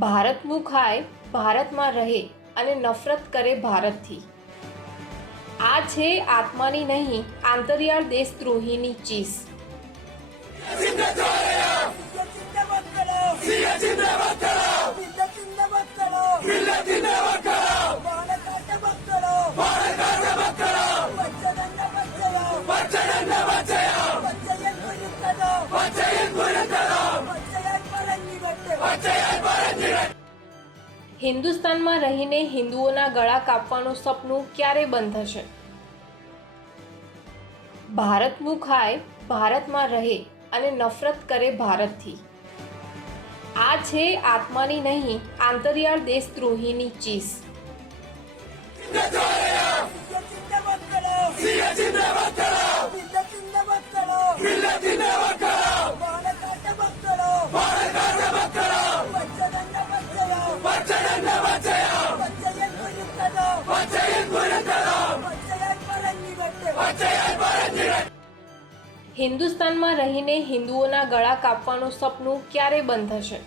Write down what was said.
ભારતનું ખાય, ભારતમાં રહે અને નફરત કરે ભારતથી. આ છે આત્માની નહીં, આંતરિયાળ દેશદ્રોહીની ચીસ. જિંદાબાદ કરો હિન્દુસ્તાનમાં રહીને હિન્દુઓના ગળા કાપવાનું સપનું ક્યારે બંધ થશે? ભારતનું ખાય, ભારતમાં રહે અને નફરત કરે ભારતથી. આ છે આત્માની નહીં, આંતરિયાળ દેશદ્રોહીની ચીસ. હિન્દુસ્તાનમાં રહીને હિન્દુઓના ગળા કાપવાનું સપનું ક્યારે બંધ થશે?